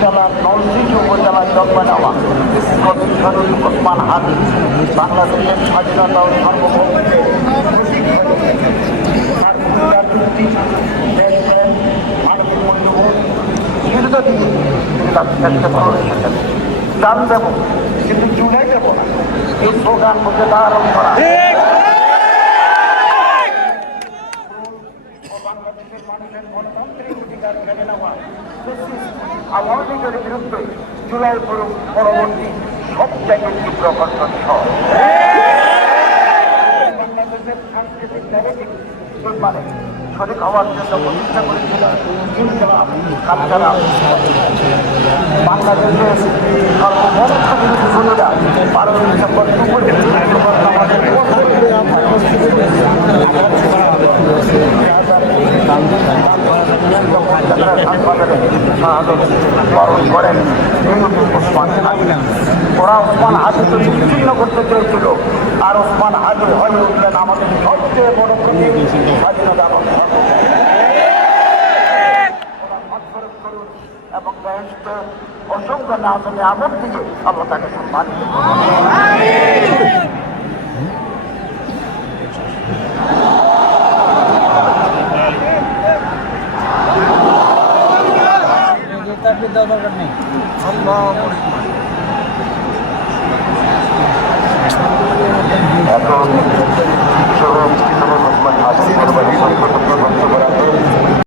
জেলার নলছিটি উপজেলার জন্ম নেওয়া কবি শরীফ ওসমান হাদি বাংলাদেশের স্বাধীনতা ও সার্বভৌমত্বের মানবিক মূল্যবোধ দীর্ঘদিন তার চেষ্টা করে এসেছেন। দান দেব কিন্তু চুলাই দেব না, এই স্লোগান মুখে ধারণ করা বাংলাদেশের মানুষের গণতান্ত্রিক অধিকার কেড়ে নেওয়া আওয়ামী লীগের বিরুদ্ধে জুলাই পরবর্তী সবচেয়ে তীব্র কণ্ঠস্বর বাংলাদেশের সাংস্কৃতিক ন্যারেটিভ মানে শরীক হওয়ার জন্য প্রতিষ্ঠা করেছিল ইনকিলাব কালচারাল। বাংলাদেশের সর্বমুখ্য বিরোধী শক্তিরা 12 ডিসেম্বর দুপুরে করেন ওরা ওসমান হাদিকে বিচ্ছিন্ন করতে চেয়েছিল, আর ওসমান হাদি হয়ে উঠলেন আমাদের সবচেয়ে বড় প্রতীক স্বাধীনতা এবং দেশকে অসংখ্য না জন্য আমার দিকে আল্লাহ তাকে সম্মানিত দরকার নেই। এখন